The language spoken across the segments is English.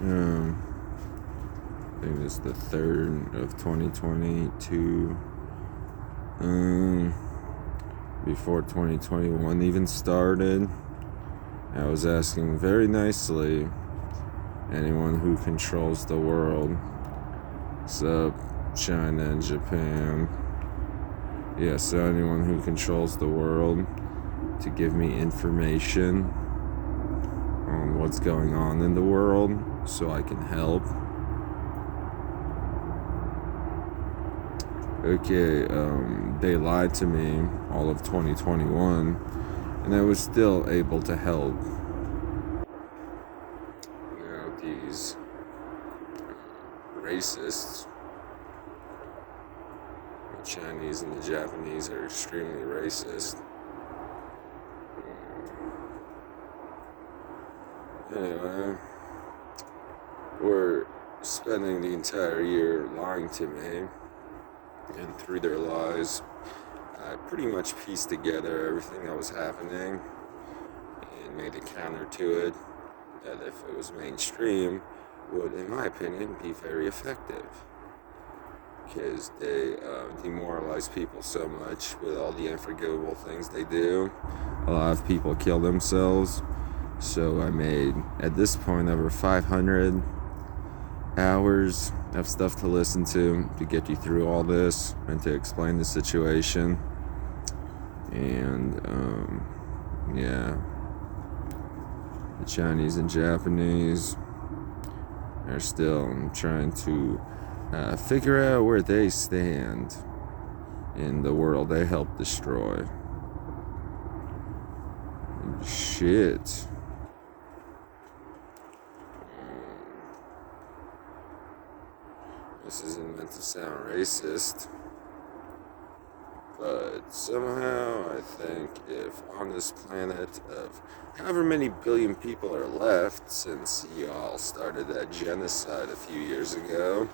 Um, I think it's the 3rd of 2022. Before 2021 even started, I was asking very nicely, anyone who controls the world, except China and Japan. Yeah, so anyone who controls the world, to give me information on what's going on in the world so I can help. Okay, they lied to me all of 2021, and I was still able to help. These racists, the Chinese and the Japanese, are extremely racist. Anyway, were spending the entire year lying to me, and through their lies, I pretty much pieced together everything that was happening and made a counter to it that, if it was mainstream, would, in my opinion, be very effective. Because they demoralize people so much with all the unforgivable things they do. A lot of people kill themselves. So I made, at this point, over 500 hours of stuff to listen to get you through all this and to explain the situation. And yeah, the Chinese and Japanese are still trying to figure out where they stand in the world they helped destroy. Shit. This isn't meant to sound racist, but somehow I think if on this planet of however many billion people are left, since y'all started that genocide a few years ago,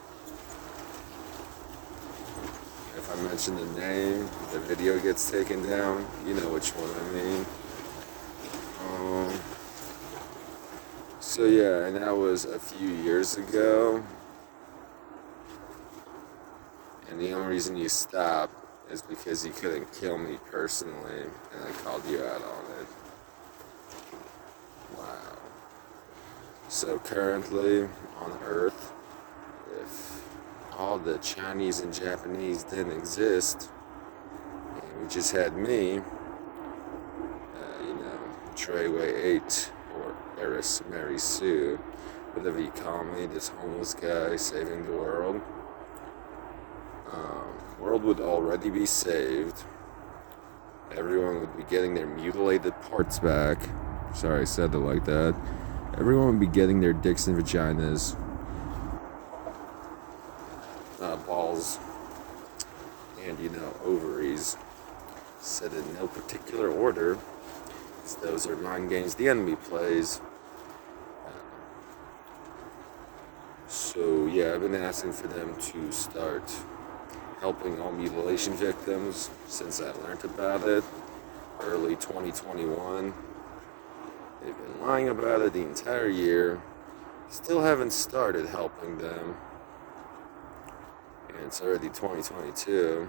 if I mention the name, the video gets taken down, you know which one I mean. So yeah, and that was a few years ago. And the only reason you stopped is because you couldn't kill me personally, and I called you out on it. Wow. So currently on Earth, if all the Chinese and Japanese didn't exist, and we just had me, Treyway 8, or Eris Mary Sue, whatever you call me, this homeless guy saving the world, world would already be saved. Everyone would be getting their mutilated parts back. Sorry I said it like that. Everyone would be getting their dicks and vaginas, balls, and ovaries, said in no particular order, because those are mind games the enemy plays. So yeah, I've been asking for them to start helping all mutilation victims since I learned about it early 2021. They've been lying about it the entire year. Still haven't started helping them. And it's already 2022.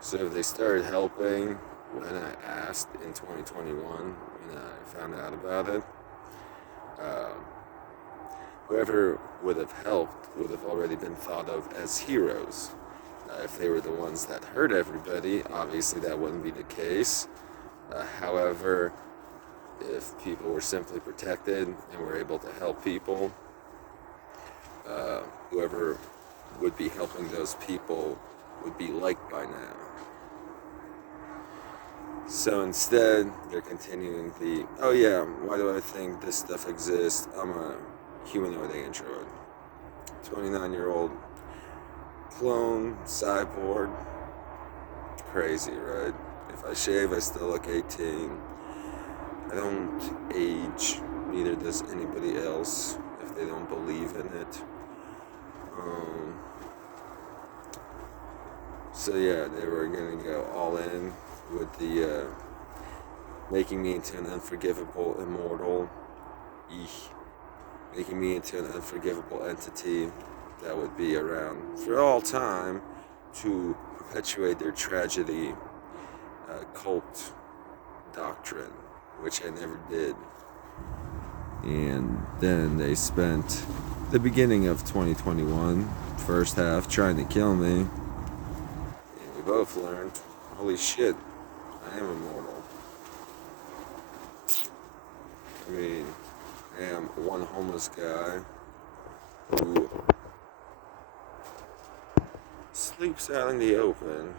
So if they started helping when I asked in 2021, when I found out about it, whoever would have helped would have already been thought of as heroes. If they were the ones that hurt everybody, obviously that wouldn't be the case. However, if people were simply protected and were able to help people, whoever would be helping those people would be liked by now. So instead, they're continuing the, oh yeah, why do I think this stuff exists? I'm a humanoid android. 29-year-old clone, cyborg. Crazy, right? If I shave, I still look 18. I don't age, neither does anybody else if they don't believe in it. So yeah, they were gonna go all in with the making me into an unforgivable immortal. Eesh. making me into an unforgivable entity that would be around for all time to perpetuate their tragedy, cult doctrine, which I never did. And then they spent the beginning of 2021, first half, trying to kill me. And we both learned, holy shit, I am immortal. I mean, I am one homeless guy who sleeps out in the open.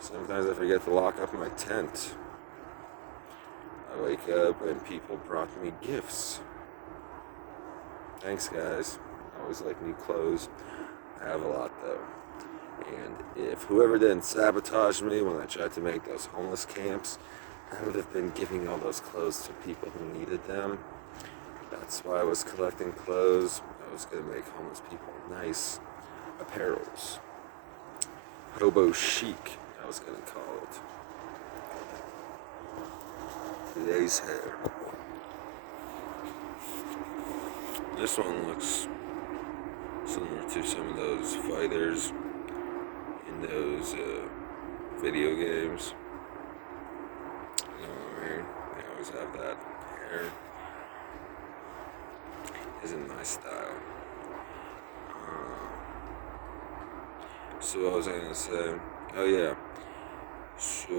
Sometimes I forget to lock up my tent. I wake up and people brought me gifts. Thanks, guys. I always like new clothes. I have a lot, though. And if whoever didn't sabotage me when I tried to make those homeless camps, I would have been giving all those clothes to people who needed them. That's why I was collecting clothes. I was going to make homeless people nice apparels. Hobo chic, I was going to call it. Today's hair. This one looks similar to some of those fighters in those video games. You know what I mean? They always have that hair. Isn't my style. So what was I gonna say? Oh yeah. So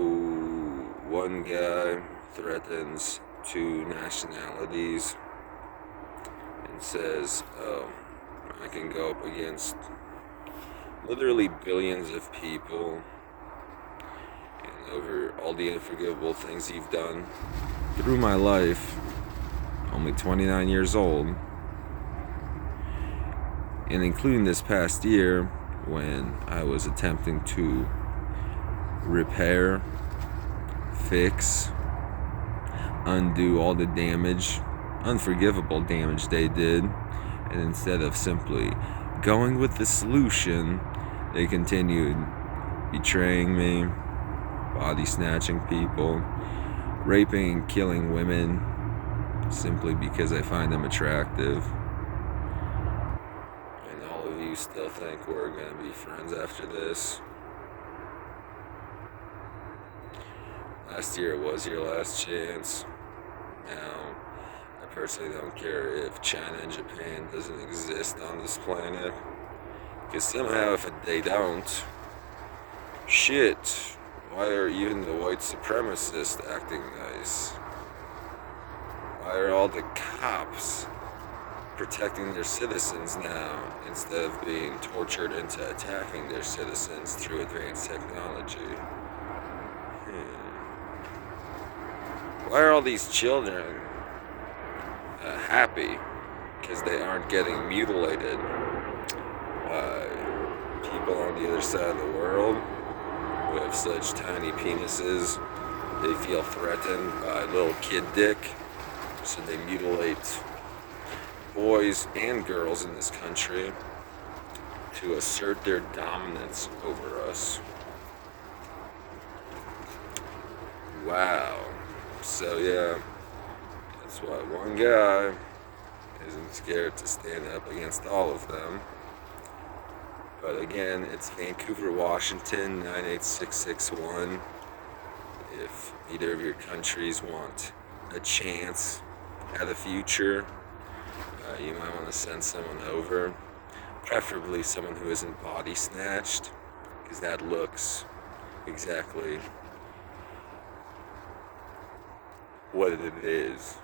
one guy threatens 2 nationalities and says, I can go up against literally billions of people and over all the unforgivable things you've done through my life, only 29 years old, and including this past year when I was attempting to repair, fix, undo all the damage, unforgivable damage they did, and instead of simply going with the solution, they continued betraying me, body snatching people, raping and killing women simply because I find them attractive. And all of you still think we're gonna be friends after this. Last year was your last chance. Now, I personally don't care if China and Japan doesn't exist on this planet. Because somehow if they don't, shit, why are even the white supremacists acting nice? Why are all the cops protecting their citizens now instead of being tortured into attacking their citizens through advanced technology? Why are all these children happy because they aren't getting mutilated by people on the other side of the world who have such tiny penises? They feel threatened by little kid dick, so they mutilate boys and girls in this country to assert their dominance over us. Wow. So yeah, that's why one guy isn't scared to stand up against all of them. But again, it's Vancouver, Washington, 98661. If either of your countries want a chance at a future, you might want to send someone over, preferably someone who isn't body snatched, because that looks exactly what it is.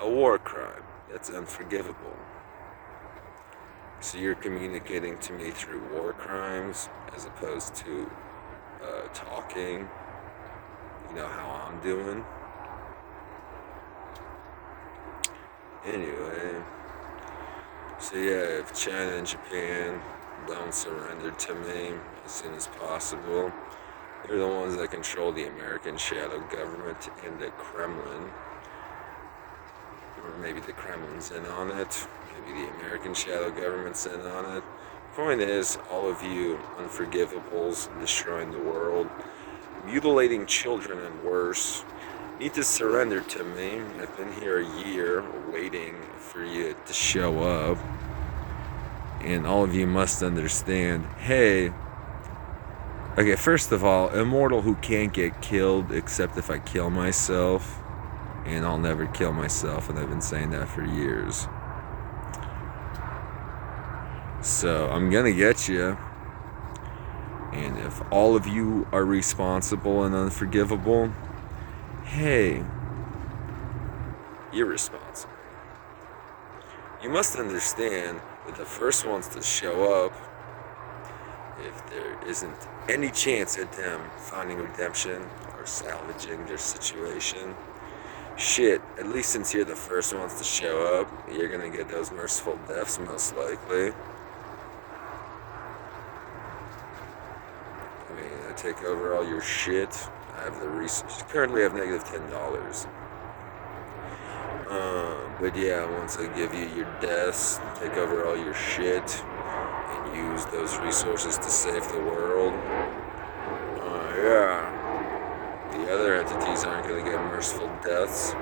A war crime that's unforgivable. So you're communicating to me through war crimes as opposed to talking. You know how I'm doing. Anyway, so yeah, if China and Japan don't surrender to me as soon as possible, they're the ones that control the American shadow government and the Kremlin. Or maybe the Kremlin's in on it. Maybe the American shadow government's in on it. Point is, all of you unforgivables destroying the world, mutilating children and worse, need to surrender to me. I've been here a year waiting for you to show up. And all of you must understand, hey, okay, first of all, immortal who can't get killed except if I kill myself. And I'll never kill myself, and I've been saying that for years. So I'm gonna get you. And if all of you are responsible and unforgivable, hey, you're responsible. You must understand that the first ones to show up, if there isn't any chance at them finding redemption or salvaging their situation, shit, at least since you're the first ones to show up, you're gonna get those merciful deaths most likely. I mean, I take over all your shit. I have the resources. Currently, I have negative $10. But yeah, once I give you your deaths, take over all your shit, and use those resources to save the world. Yeah. The other entities aren't gonna get merciful deaths,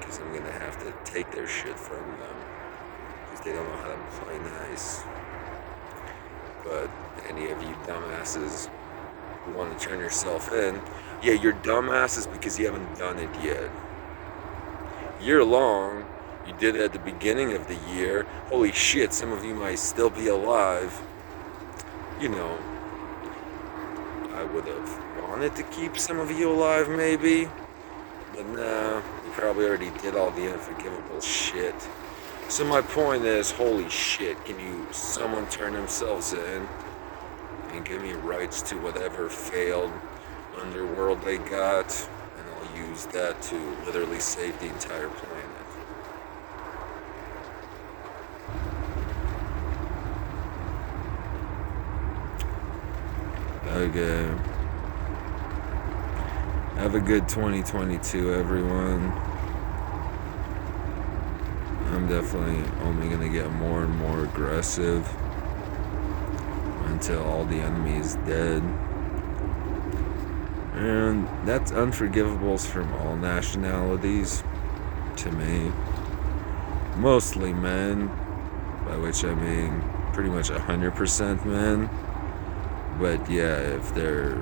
because I'm gonna have to take their shit from them, because they don't know how to play nice. But any of you dumbasses who want to turn yourself in, yeah, you're dumbasses because you haven't done it yet. Year long, you did it at the beginning of the year. Holy shit, some of you might still be alive. You know, I would have wanted to keep some of you alive maybe, but nah, you probably already did all the unforgivable shit. So my point is, holy shit, can someone turn themselves in and give me rights to whatever failed underworld they got, and I'll use that to literally save the entire planet. Okay. Have a good 2022, everyone. I'm definitely only gonna get more and more aggressive until all the enemy is dead. And that's unforgivables from all nationalities to me. Mostly men, by which I mean pretty much 100% men. But yeah, if they're,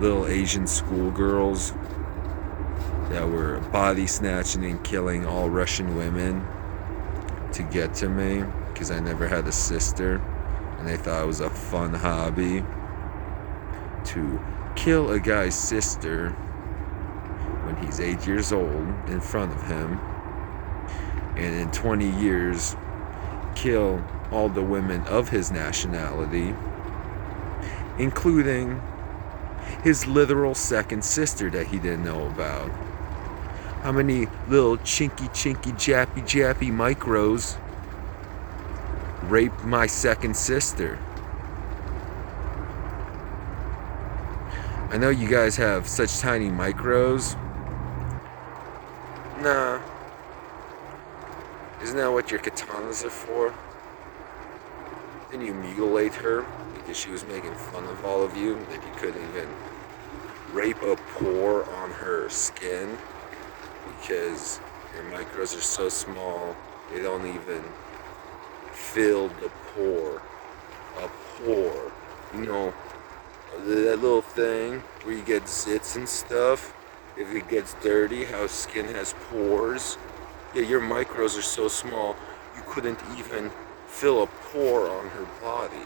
little Asian schoolgirls that were body snatching and killing all Russian women to get to me, because I never had a sister, and they thought it was a fun hobby to kill a guy's sister when he's 8 years old in front of him, and in 20 years kill all the women of his nationality, including his literal second sister that he didn't know about. How many little chinky jappy micros raped my second sister? I know you guys have such tiny micros. Nah. Isn't that what your katanas are for? Didn't you mutilate her because she was making fun of all of you, that you couldn't even rape a pore on her skin because your micros are so small they don't even fill the pore. A pore. You know, that little thing where you get zits and stuff, if it gets dirty, how skin has pores. Yeah, your micros are so small you couldn't even fill a pore on her body.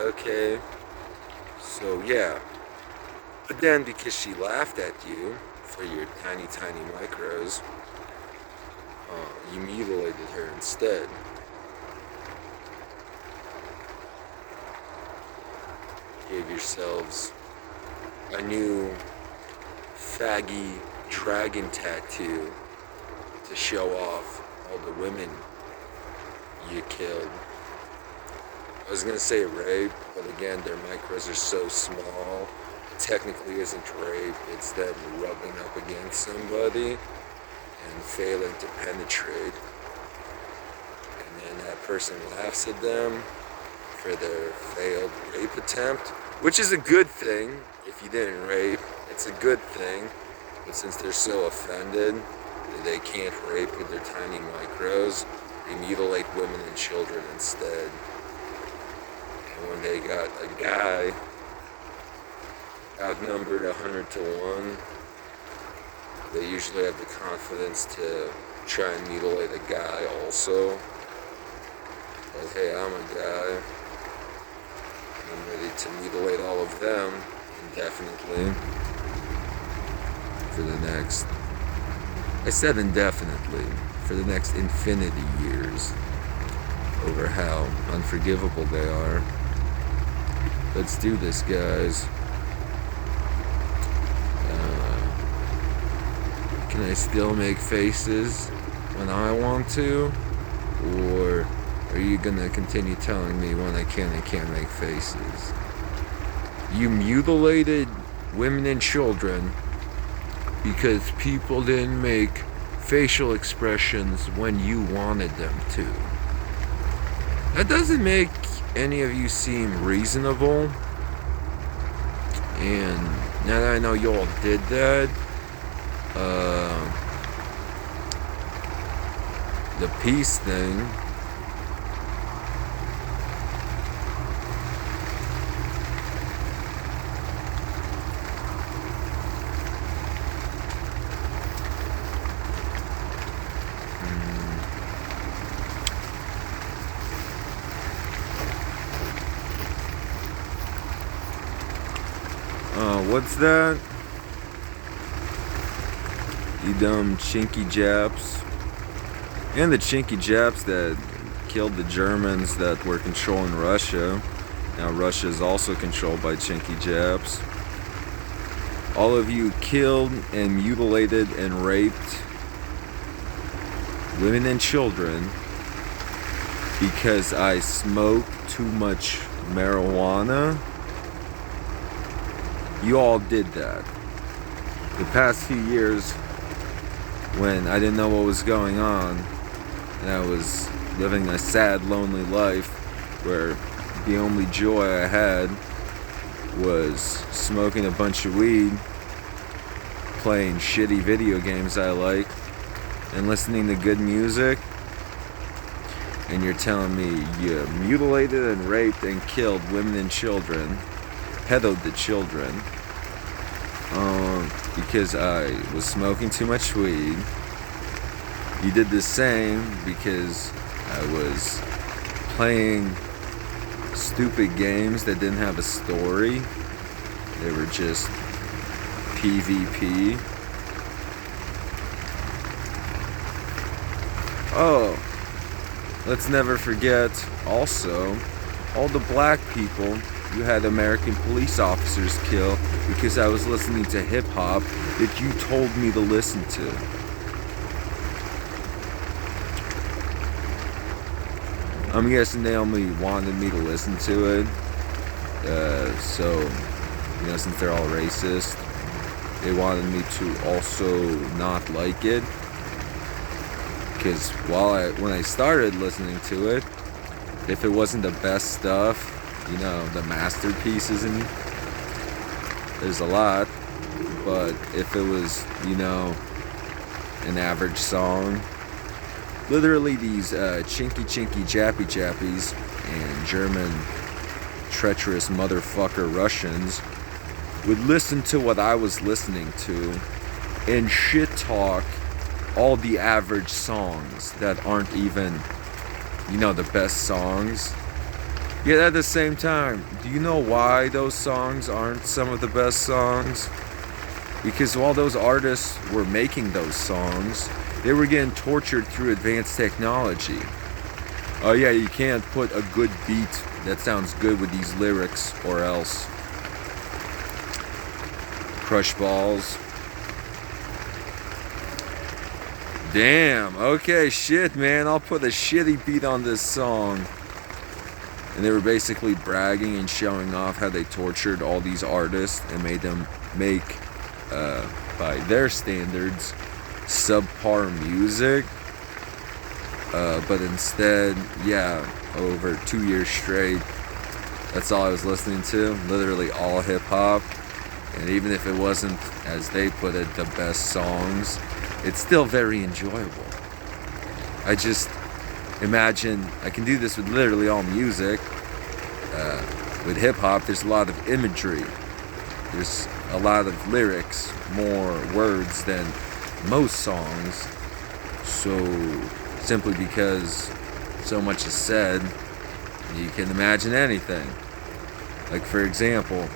Okay? So yeah. But then because she laughed at you for your tiny micros, you mutilated her instead. Gave yourselves a new faggy dragon tattoo to show off all the women you killed. I was gonna say rape, but again, their micros are so small. It technically isn't rape, it's them rubbing up against somebody and failing to penetrate. And then that person laughs at them for their failed rape attempt, which is a good thing if you didn't rape, it's a good thing. But since they're so offended that they can't rape with their tiny micros, they mutilate women and children instead. And when they got a guy outnumbered 100 to 1, they usually have the confidence to try and mutilate a guy also. Like, hey, I'm a guy. I'm ready to mutilate all of them indefinitely for the next, I said indefinitely, for the next infinity years over how unforgivable they are. Let's do this, guys. Can I still make faces when I want to? Or are you gonna continue telling me when I can and can't make faces? You mutilated women and children because people didn't make facial expressions when you wanted them to. That doesn't make any of you seem reasonable. And now that I know you all did that, the peace thing, what's that? You dumb chinky Japs. And the chinky Japs that killed the Germans that were controlling Russia. Now Russia is also controlled by chinky Japs. All of you killed and mutilated and raped women and children because I smoked too much marijuana. You all did that. The past few years, when I didn't know what was going on, and I was living a sad, lonely life where the only joy I had was smoking a bunch of weed, playing shitty video games I like, and listening to good music. And you're telling me you mutilated and raped and killed women and children, pedoed the children, because I was smoking too much weed. You did the same because I was playing stupid games that didn't have a story. They were just PvP. Oh, let's never forget also all the black people you had American police officers kill because I was listening to hip hop that you told me to listen to. I'm guessing they only wanted me to listen to it. So, since they're all racist, they wanted me to also not like it. Because when I started listening to it, if it wasn't the best stuff, the masterpieces, and there's a lot, but if it was, an average song, literally these chinky jappies and German treacherous motherfucker Russians would listen to what I was listening to and shit talk all the average songs that aren't even, the best songs. Yet at the same time, do you know why those songs aren't some of the best songs? Because while those artists were making those songs, they were getting tortured through advanced technology. Oh yeah, you can't put a good beat that sounds good with these lyrics or else. Crush balls. Damn, okay, shit, man, I'll put a shitty beat on this song. And they were basically bragging and showing off how they tortured all these artists and made them make, by their standards, subpar music. But instead, over 2 years straight, that's all I was listening to. Literally all hip hop. And even if it wasn't, as they put it, the best songs, it's still very enjoyable. I just imagine I can do this with literally all music. With hip hop, there's a lot of imagery. There's a lot of lyrics, more words than most songs. So simply because so much is said, you can imagine anything. Like, for example,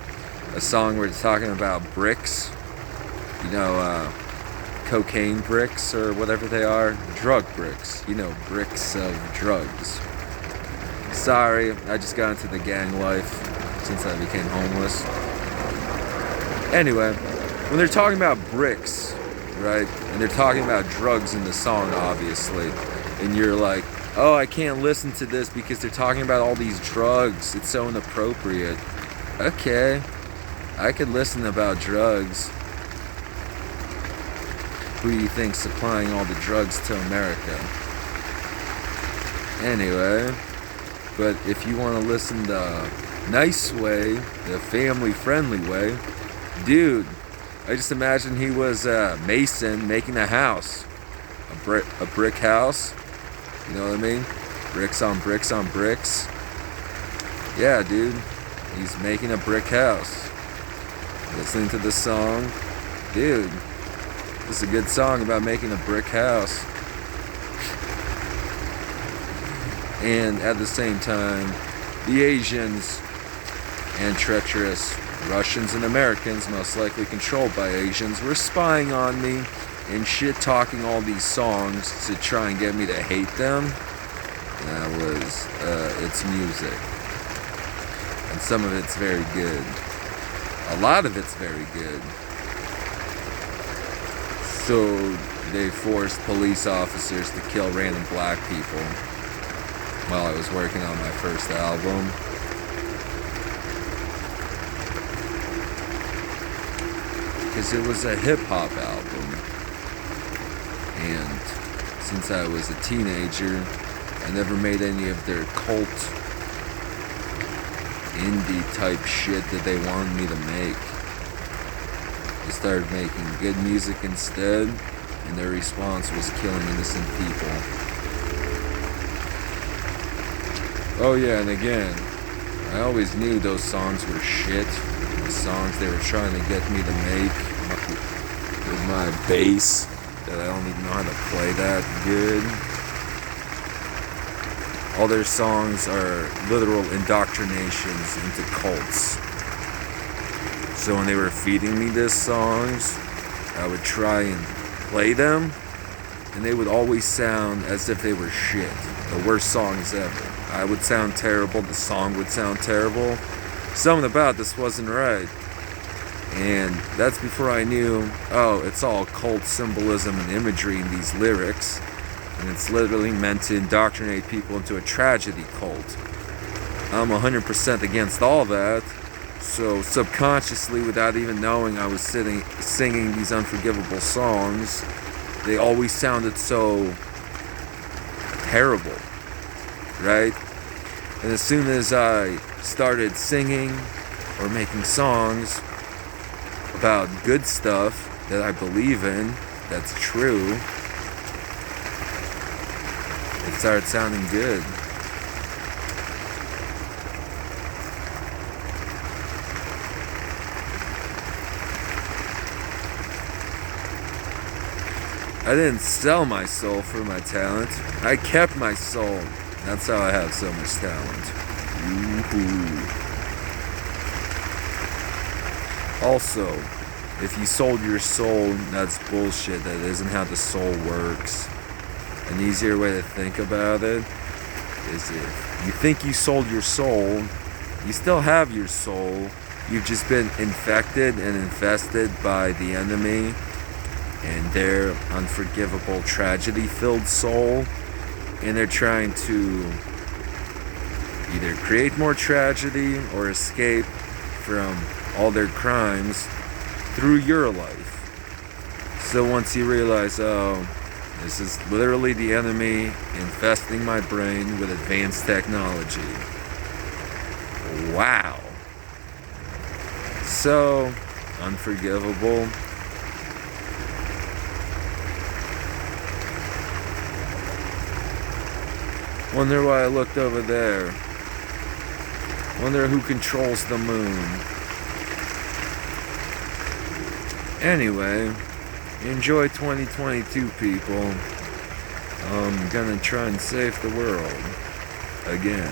a song where it's talking about bricks, cocaine bricks or whatever they are, drug bricks, bricks of drugs. Sorry, I just got into the gang life since I became homeless. Anyway, when they're talking about bricks, right, and they're talking about drugs in the song, obviously, and you're like, oh, I can't listen to this because they're talking about all these drugs, it's so inappropriate. Okay, I could listen about drugs. Who do you think's supplying all the drugs to America? Anyway, but if you want to listen the nice way, the family-friendly way, dude, I just imagine he was a mason making a house. A brick house. You know what I mean? Bricks on bricks on bricks. Yeah, dude. He's making a brick house. Listening to this song. Dude, this is a good song about making a brick house. And at the same time, the Asians and treacherous Russians and Americans, most likely controlled by Asians, were spying on me and shit-talking all these songs to try and get me to hate them. That was, it's music. And some of it's very good. A lot of it's very good. So they forced police officers to kill random black people while I was working on my first album. Because it was a hip-hop album. And since I was a teenager, I never made any of their cult indie type shit that they wanted me to make. They started making good music instead, and their response was killing innocent people. Oh yeah, and again, I always knew those songs were shit. The songs they were trying to get me to make with my bass, that I don't even know how to play that good. All their songs are literal indoctrinations into cults. So when they were feeding me these songs, I would try and play them, and they would always sound as if they were shit. The worst songs ever. I would sound terrible, the song would sound terrible. Something about this wasn't right. And that's before I knew, oh, it's all cult symbolism and imagery in these lyrics. And it's literally meant to indoctrinate people into a tragedy cult. I'm 100% against all that. So subconsciously, without even knowing I was singing these unforgivable songs, they always sounded so terrible, right? And as soon as I started singing or making songs about good stuff that I believe in, that's true, it started sounding good. I didn't sell my soul for my talent. I kept my soul. That's how I have so much talent. Woo-hoo. Also, if you sold your soul, that's bullshit. That isn't how the soul works. An easier way to think about it is if you think you sold your soul, you still have your soul. You've just been infected and infested by the enemy and their unforgivable tragedy-filled soul, and they're trying to either create more tragedy or escape from all their crimes through your life. So once you realize, oh, this is literally the enemy infesting my brain with advanced technology. Wow. So Unforgivable. Wonder why I looked over there. Wonder who controls the moon. Anyway, enjoy 2022, people. I'm gonna try and save the world again.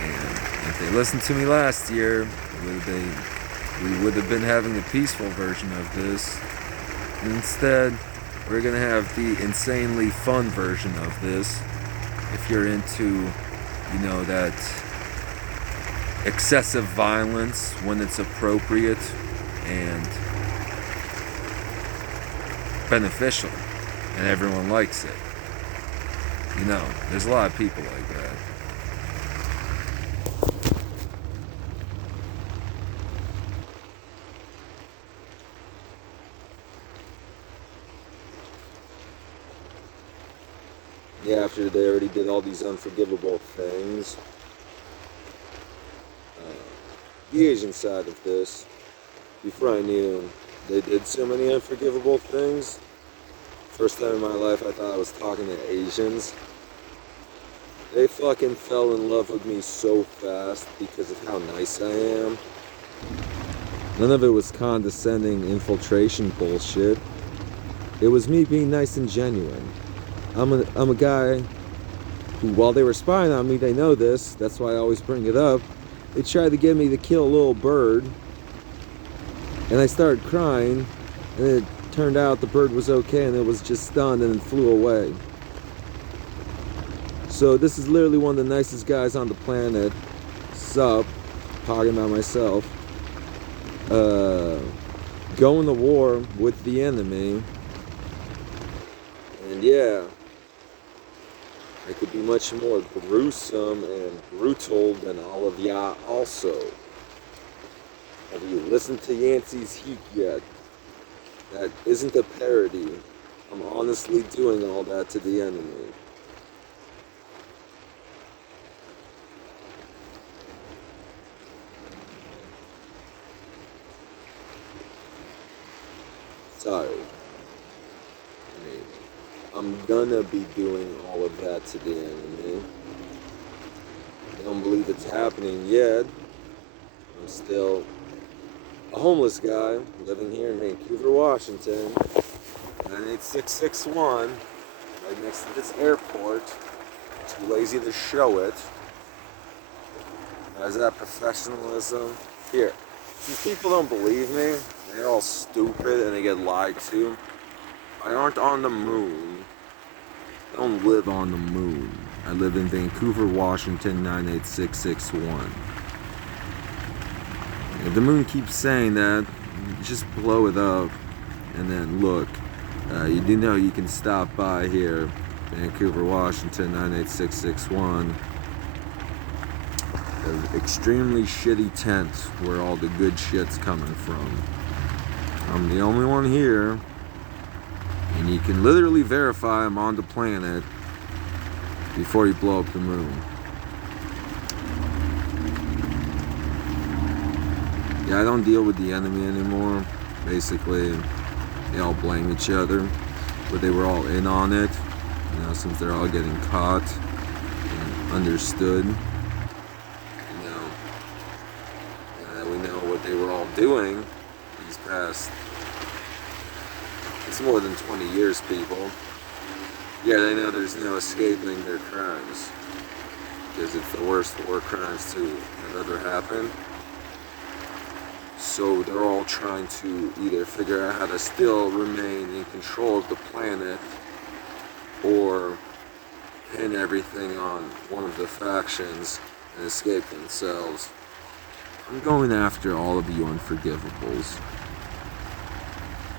And if they listened to me last year, we would have been having a peaceful version of this. Instead, we're gonna have the insanely fun version of this. If you're into, that excessive violence when it's appropriate and beneficial, and everyone likes it. There's a lot of people like that. Yeah, after they already did all these unforgivable things. The Asian side of this, before I knew them, they did so many unforgivable things. First time in my life I thought I was talking to Asians. They fucking fell in love with me so fast because of how nice I am. None of it was condescending infiltration bullshit. It was me being nice and genuine. I'm a guy who, while they were spying on me, they know this, that's why I always bring it up, they tried to get me to kill a little bird, and I started crying, and it turned out the bird was okay, and it was just stunned and it flew away. So this is literally one of the nicest guys on the planet. Sup, talking about myself. Going to war with the enemy. And yeah, it could be much more gruesome and brutal than all of ya also. Have you listened to Yancey's Heat yet? That isn't a parody. I'm honestly doing all that to the enemy. Sorry. I'm gonna be doing all of that to the enemy. I don't believe it's happening yet. I'm still a homeless guy living here in Vancouver, Washington. 98661, right next to this airport. Too lazy to show it. Is that professionalism? Here, since people don't believe me, they're all stupid and they get lied to. I aren't on the moon. I don't live on the moon. I live in Vancouver, Washington, 98661. If the moon keeps saying that, just blow it up. And then look, you do know you can stop by here, Vancouver, Washington, 98661. An extremely shitty tent where all the good shit's coming from. I'm the only one here. And you can literally verify I'm on the planet before you blow up the moon. Yeah, I don't deal with the enemy anymore. Basically, they all blame each other, but they were all in on it, since they're all getting caught and understood. We know what they were all doing these past. It's more than 20 years, people. Yeah, they know there's no escaping their crimes. Because it's the worst war crimes to have ever happened. So they're all trying to either figure out how to still remain in control of the planet or pin everything on one of the factions and escape themselves. I'm going after all of you unforgivables.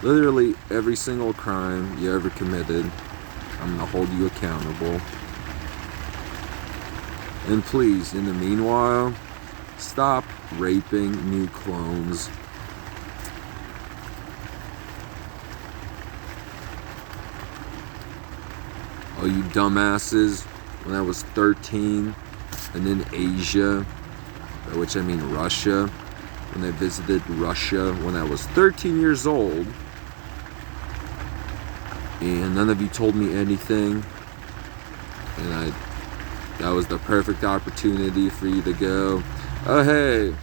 Literally every single crime you ever committed, I'm gonna hold you accountable. And please, in the meanwhile, stop raping new clones. Oh, you dumbasses. When I was 13 and in Asia, by which I mean Russia, when I visited Russia when I was 13 years old. And none of you told me anything. And that was the perfect opportunity for you to go, oh hey,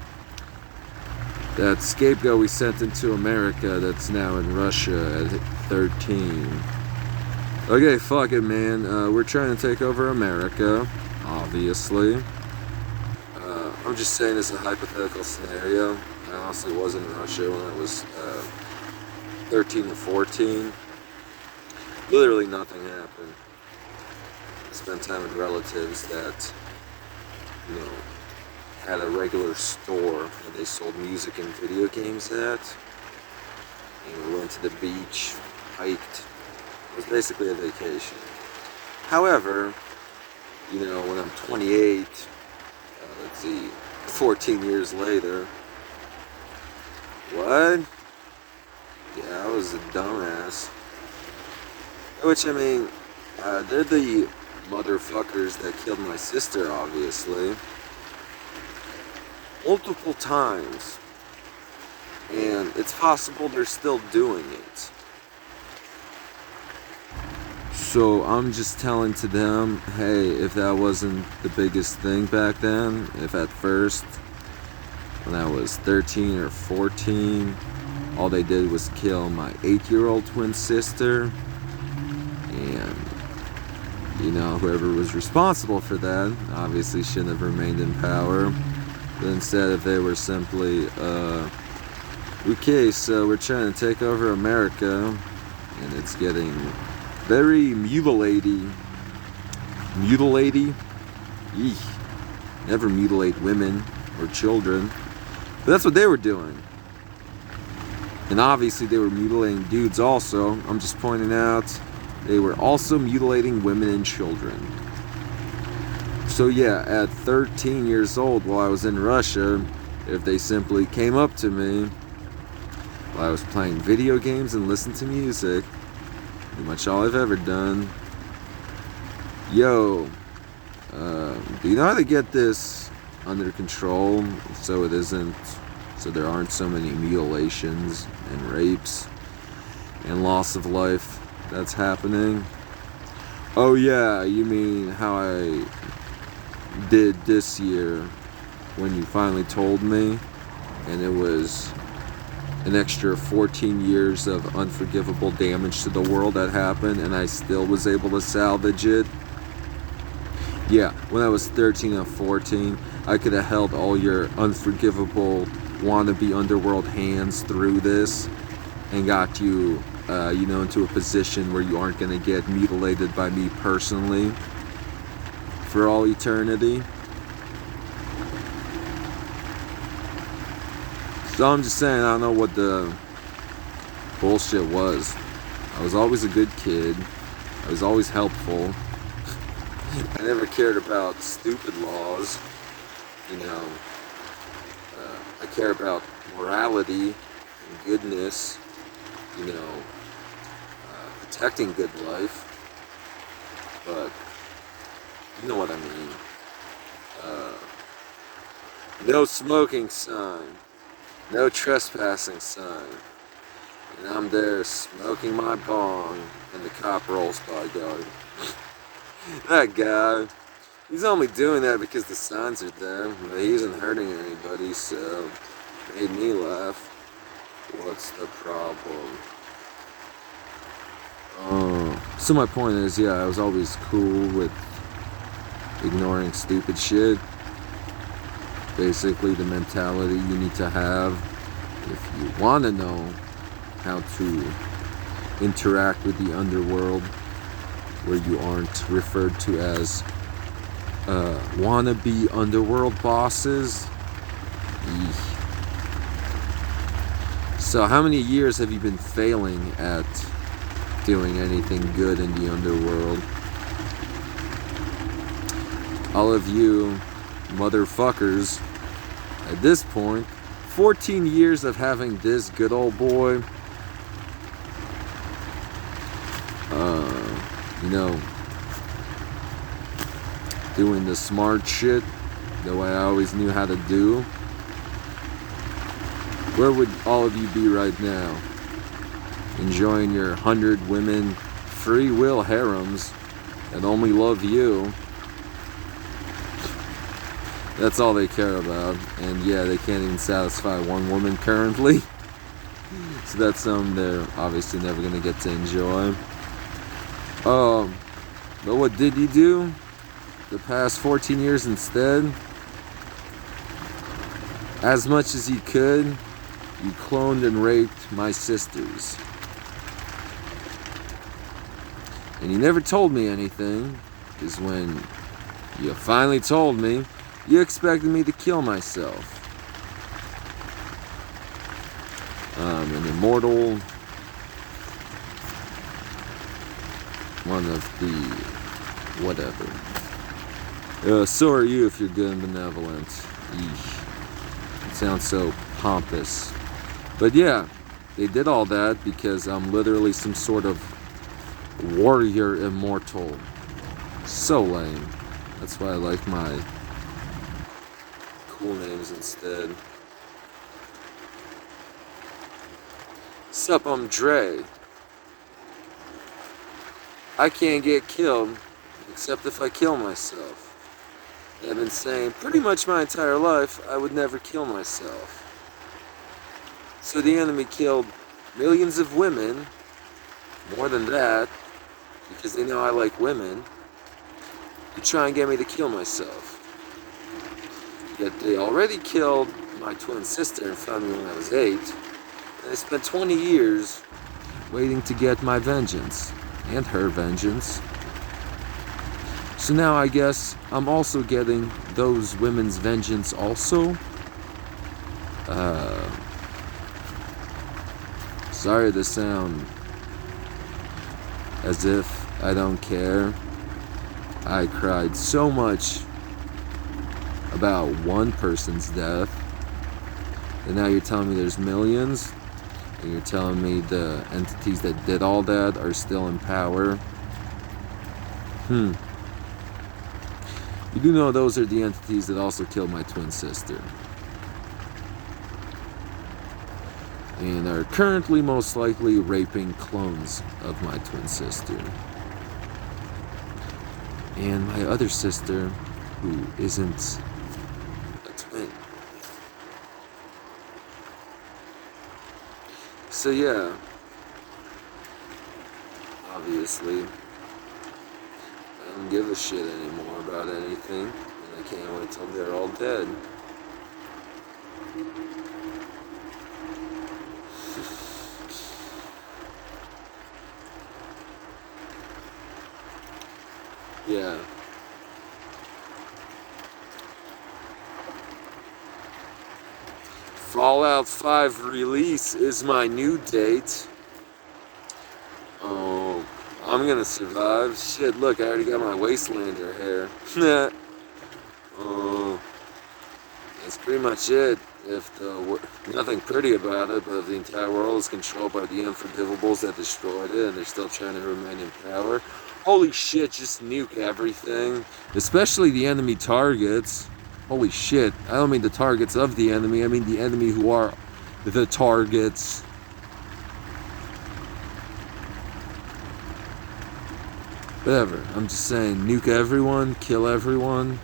that scapegoat we sent into America that's now in Russia at 13. Okay, fuck it, man. We're trying to take over America, obviously. I'm just saying it's a hypothetical scenario. I honestly was in Russia when I was 13 or 14. Literally nothing happened. I spent time with relatives that, you know, had a regular store where they sold music and video games at. And we went to the beach, hiked. It was basically a vacation. However, you know, when I'm 28, let's see, 14 years later, what? Yeah, I was a dumbass. Which, I mean, they're the motherfuckers that killed my sister, obviously. Multiple times. And it's possible they're still doing it. So I'm just telling to them, hey, if that wasn't the biggest thing back then, if at first, when I was 13 or 14, all they did was kill my 8-year-old twin sister, and, you know, whoever was responsible for that obviously shouldn't have remained in power. But instead, if they were simply, okay, so we're trying to take over America, and it's getting very mutilating. Eek. Never mutilate women or children. But that's what they were doing. And obviously they were mutilating dudes also. I'm just pointing out they were also mutilating women and children. So yeah, at 13 years old while I was in Russia, if they simply came up to me while I was playing video games and listening to music, pretty much all I've ever done. Yo, do you know how to get this under control so there aren't so many mutilations and rapes and loss of life that's happening? Oh yeah, you mean how I did this year when you finally told me, and it was an extra 14 years of unforgivable damage to the world that happened, and I still was able to salvage it. Yeah, when I was 13 and 14, I could have held all your unforgivable wannabe underworld hands through this and got you, you know, into a position where you aren't going to get mutilated by me personally for all eternity. So I'm just saying, I don't know what the bullshit was. I was always a good kid. I was always helpful. I never cared about stupid laws. You know, I care about morality and goodness. You know, protecting good life. But you know what I mean. No smoking sign. No trespassing sign. And I'm there smoking my bong, and the cop rolls by going, that guy, he's only doing that because the signs are there, but he isn't hurting anybody, so made me laugh. What's the problem? So my point is, yeah, I was always cool with ignoring stupid shit. Basically the mentality you need to have if you want to know how to interact with the underworld, where you aren't referred to as wannabe underworld bosses. Eek. So how many years have you been failing at doing anything good in the underworld? All of you motherfuckers, at this point, 14 years of having this good old boy, you know, doing the smart shit the way I always knew how to do. where would all of you be right now? Enjoying your 100 women free will harems that only love you. That's all they care about. And yeah, they can't even satisfy one woman currently. So that's something they're obviously never gonna get to enjoy. But what did you do the past 14 years instead? As much as you could, you cloned and raped my sisters. And you never told me anything, because when you finally told me, you expected me to kill myself. An immortal, one of the whatever. So are you if you're good and benevolent. Eesh. It sounds so pompous. But yeah, they did all that because I'm literally some sort of warrior immortal. So lame. That's why I like my cool names instead. Sup, I'm Dre. I can't get killed except if I kill myself. I've been saying pretty much my entire life I would never kill myself. So the enemy killed millions of women, more than that, because they know I like women, to try and get me to kill myself. Yet they already killed my twin sister and found me when I was 8, and I spent 20 years waiting to get my vengeance, and her vengeance. So now I guess I'm also getting those women's vengeance also. Sorry to sound as if I don't care. I cried so much about one person's death, and now you're telling me there's millions, and you're telling me the entities that did all that are still in power. You do know those are the entities that also killed my twin sister. And are currently most likely raping clones of my twin sister. And my other sister, who isn't a twin. So yeah, obviously, I don't give a shit anymore about anything, and I can't wait till they're all dead. Yeah. Fallout 5 release is my new date. Oh, I'm gonna survive. Shit, look, I already got my Wastelander hair. Oh, that's pretty much it. If nothing pretty about it, but if the entire world is controlled by the unforgivables that destroyed it, and they're still trying to remain in power, holy shit, just nuke everything, especially the enemy targets. Holy shit, I don't mean the targets of the enemy, I mean the enemy who are the targets. Whatever, I'm just saying, nuke everyone, kill everyone.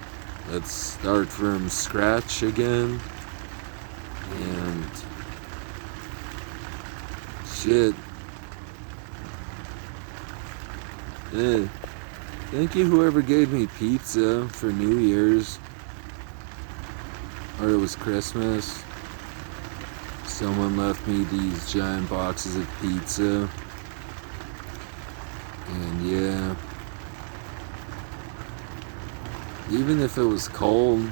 Let's start from scratch again. And shit. Yeah. Thank you whoever gave me pizza for New Year's. Or it was Christmas. Someone left me these giant boxes of pizza. And yeah. Even if it was cold,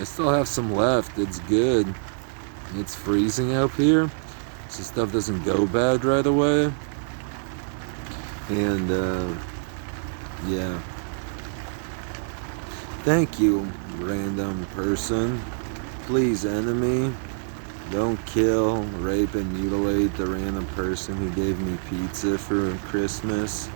I still have some left. It's good. It's freezing out here, so stuff doesn't go bad right away. And yeah. Thank you, random person. Please, enemy, don't kill, rape, and mutilate the random person who gave me pizza for Christmas.